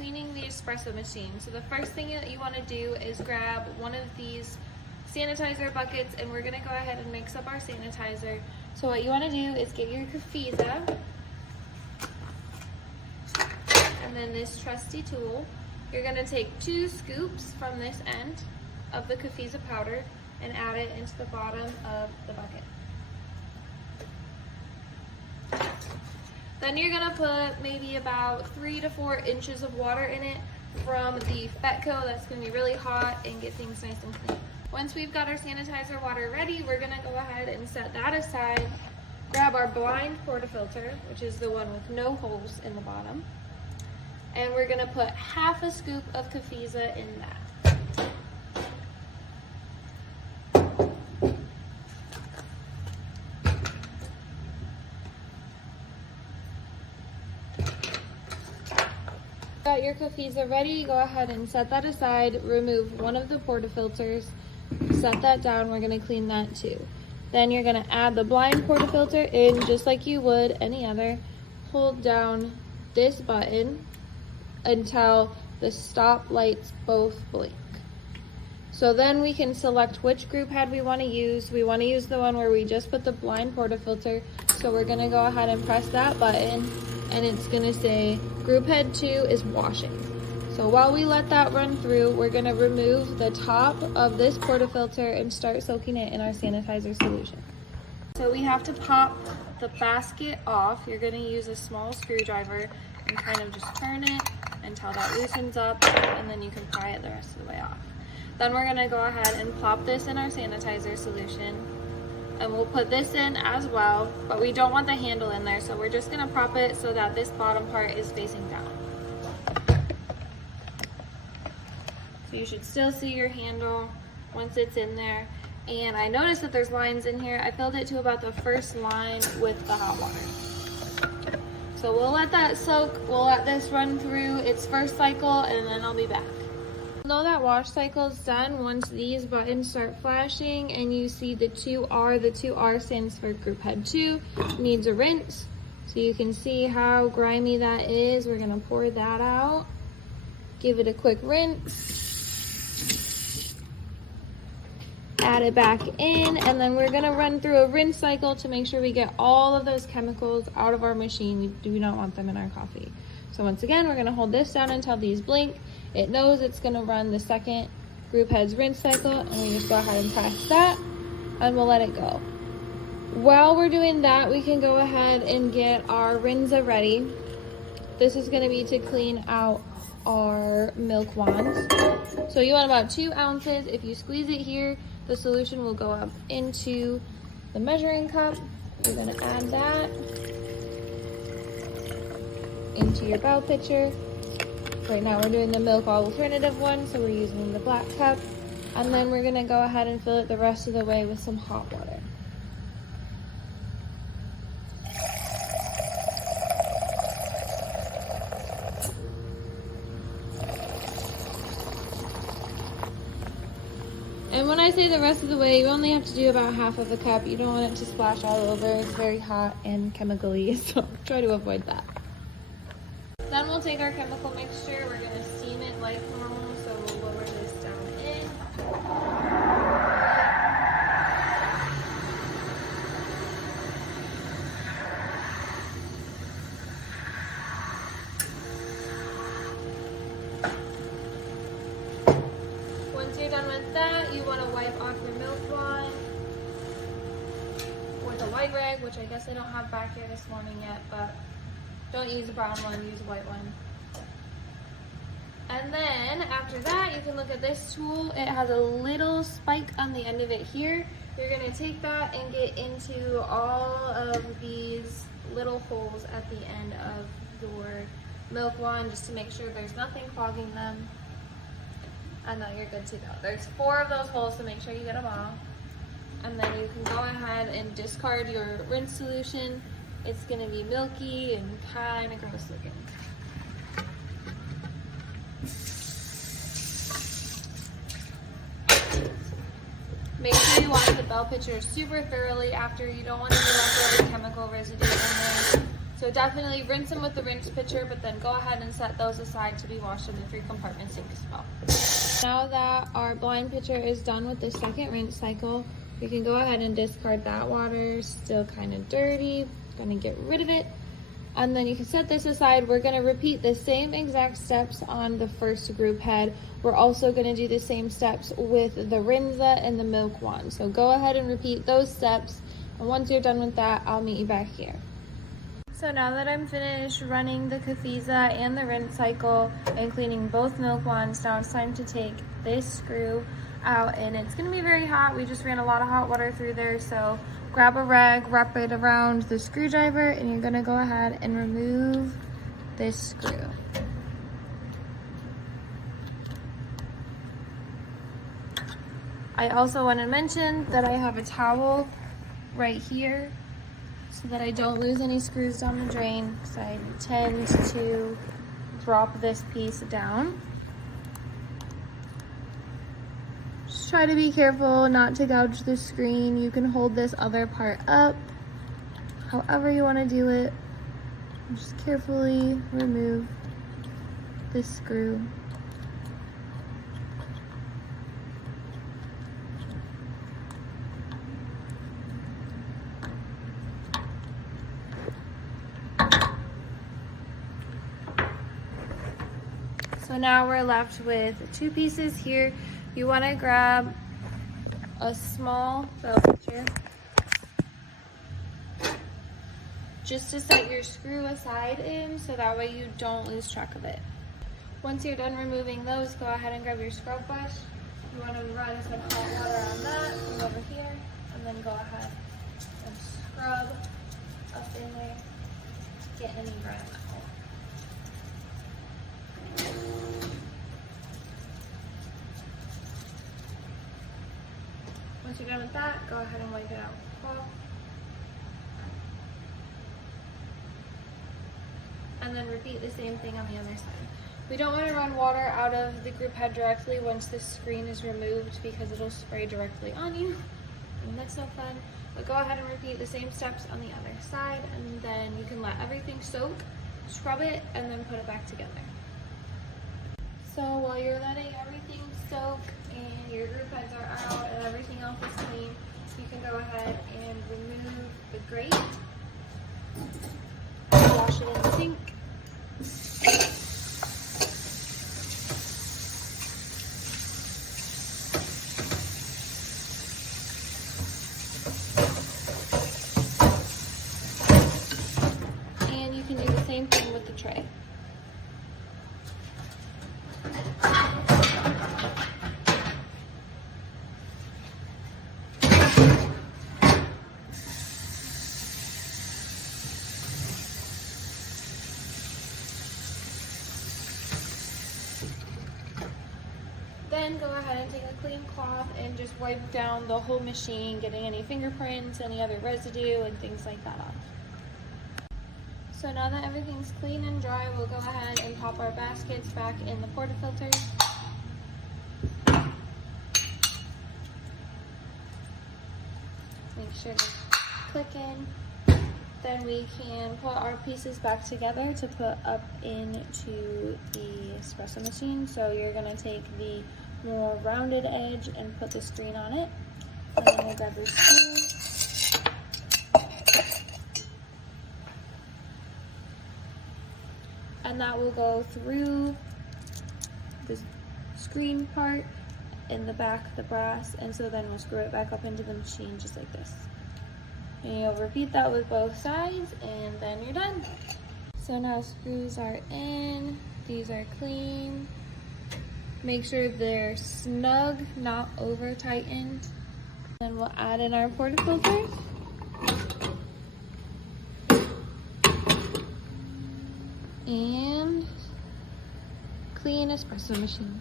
cleaning the espresso machine. So the first thing that you want to do is grab one of these sanitizer buckets, and we're gonna go ahead and mix up our sanitizer. So what you want to do is get your Cafiza, and then this trusty tool. You're gonna take 2 scoops from this end of the Cafiza powder and add it into the bottom of the bucket. Then you're gonna put maybe about 3 to 4 inches of water in it from the Fetco. That's gonna be really hot and get things nice and clean. Once we've got our sanitizer water ready, we're gonna go ahead and set that aside. Grab our blind portafilter, which is the one with no holes in the bottom. And we're gonna put half a scoop of Cafiza in that. Got your Cafiza ready, go ahead and set that aside, remove one of the portafilters, set that down, we're gonna clean that too. Then you're gonna add the blind portafilter in just like you would any other. Hold down this button until the stop lights both blink. So then we can select which group head we want to use. We want to use the one where we just put the blind portafilter. So we're going to go ahead and press that button, and it's going to say group head 2 is washing. So while we let that run through, we're going to remove the top of this portafilter and start soaking it in our sanitizer solution. So we have to pop the basket off. You're going to use a small screwdriver and kind of just turn it until that loosens up, and then you can pry it the rest of the way off. Then we're gonna go ahead and plop this in our sanitizer solution, and we'll put this in as well, but we don't want the handle in there, so we're just gonna prop it so that this bottom part is facing down. So you should still see your handle once it's in there. And I noticed that there's lines in here. I filled it to about the first line with the hot water. So we'll let that soak, we'll let this run through its first cycle, and then I'll be back. Know that wash cycle is done once these buttons start flashing and you see the 2R. The 2R stands for group head 2, needs a rinse. So you can see how grimy that is. We're gonna pour that out, give it a quick rinse, add it back in, and then we're gonna run through a rinse cycle to make sure we get all of those chemicals out of our machine. We do not want them in our coffee. So once again, we're gonna hold this down until these blink. It knows it's gonna run the second group heads rinse cycle, and we just go ahead and press that, and we'll let it go. While we're doing that, we can go ahead and get our rinza ready. This is gonna be to clean out our milk wands. So you want about 2 ounces. If you squeeze it here, the solution will go up into the measuring cup. You're gonna add that into your bow pitcher. Right now we're doing the milk alternative one, so we're using the black cup. And then we're gonna go ahead and fill it the rest of the way with some hot water. And when I say the rest of the way, you only have to do about half of a cup. You don't want it to splash all over. It's very hot and chemical-y, so try to avoid that. Then we'll take our chemical mixture. We're going to steam it like normal, so we'll lower this down in. Once you're done with that, you want to wipe off your milk wand with a white rag, which I guess I don't have back here this morning yet, but don't use a brown one, use a white one. And then after that, you can look at this tool. It has a little spike on the end of it here. You're gonna take that and get into all of these little holes at the end of your milk wand, just to make sure there's nothing clogging them, and then you're good to go. There's 4 of those holes, so make sure you get them all. And then you can go ahead and discard your rinse solution. It's gonna be milky and kind of gross looking. Make sure you wash the bell pitcher super thoroughly after. You don't want any leftover chemical residue in there. So definitely rinse them with the rinse pitcher, but then go ahead and set those aside to be washed in the 3-compartment sink as well. Now that our blind pitcher is done with the second rinse cycle, we can go ahead and discard that water. Still kind of dirty, gonna get rid of it. And then you can set this aside. We're gonna repeat the same exact steps on the first group head. We're also gonna do the same steps with the Rinza and the milk wand. So go ahead and repeat those steps. And once you're done with that, I'll meet you back here. So now that I'm finished running the Kafiza and the rinse cycle and cleaning both milk wands, now it's time to take this screw out, and it's gonna be very hot. We just ran a lot of hot water through there, so grab a rag, wrap it around the screwdriver, and you're gonna go ahead and remove this screw. I also want to mention that I have a towel right here so that I don't lose any screws down the drain, because I tend to drop this piece down. Just try to be careful not to gouge the screen. You can hold this other part up however you want to do it. Just carefully remove this screw. So now we're left with 2 pieces here. You want to grab a small bell pitcher just to set your screw aside in, so that way you don't lose track of it. Once you're done removing those, go ahead and grab your scrub brush. You want to run some hot water on that from over here, and then go ahead and scrub up in there to get any grime out. Once you're done with that, go ahead and wipe it out with cloth. And then repeat the same thing on the other side. We don't want to run water out of the group head directly once the screen is removed, because it'll spray directly on you, and that's no fun. But go ahead and repeat the same steps on the other side, and then you can let everything soak, scrub it, and then put it back together. So while you're letting everything soak and your group heads are out and everything else is clean, you can go ahead and remove the grate, wash it in the sink. And you can do the same thing with the tray. Then go ahead and take a clean cloth and just wipe down the whole machine, getting any fingerprints, any other residue, and things like that off. So now that everything's clean and dry, we'll go ahead and pop our baskets back in the portafilters. Make sure to click in. Then we can put our pieces back together to put up into the espresso machine. So you're gonna take the more rounded edge and put the screen on it. And then we'll grab your screw. And that will go through the screen part in the back, the brass, and so then we'll screw it back up into the machine just like this. And you'll repeat that with both sides, and then you're done. So now screws are in, these are clean. Make sure they're snug, not over tightened. Then we'll add in our portafilters. And clean espresso machine.